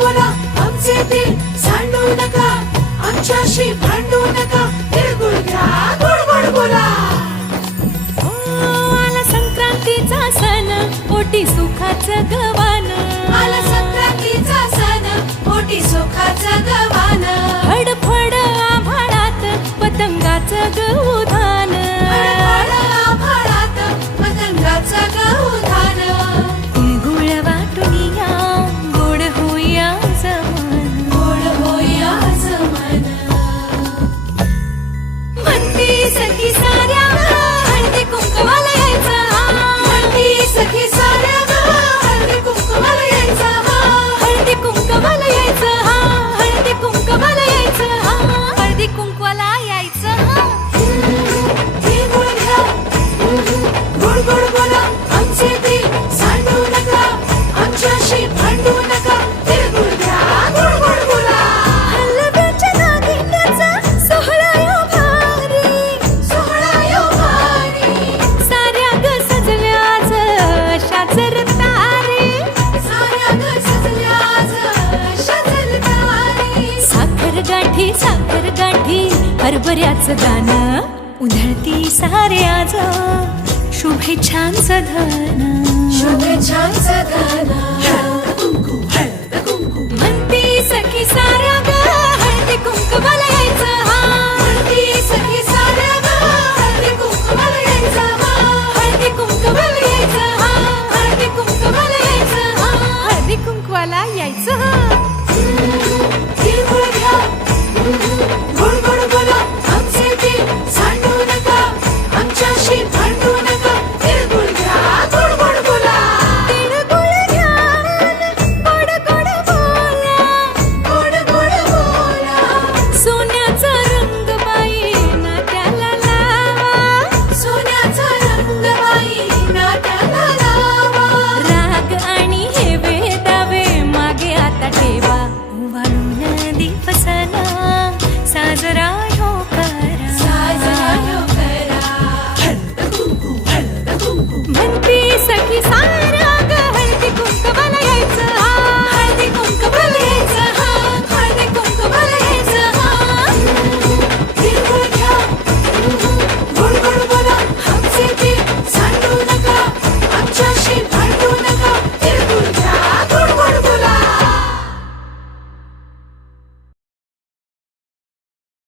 ते सांडू नका आमच्याशी भांडू नका तिळगुळ घ्या गोड गोड बोला. ओ, आला संक्रांतीचा सण पोटी सुखाचं गवान आला संक्रांतीचा सण मोठी सुखाचं गवान फडफड आभाळात पतंगाचं गवधान फळफळ आभाळात पतंगाचं गहुधान तिळगुळ गोड बोला आमचे ते सांडू नका आमच्याशी भांडू नका तिळगुळ घ्या गोड गोड बोला हलव्याच्या नागिण्याचा सोहळा यो भारी सोहळा यो भारी साऱ्या ग सजल्याच साऱ्या ग सजल्याच साखर गाठी साखर गाठी हरभऱ्याचं गाणं उधळती सारे आज शुभेच्छांचं धन शुभेच्छांचं सधना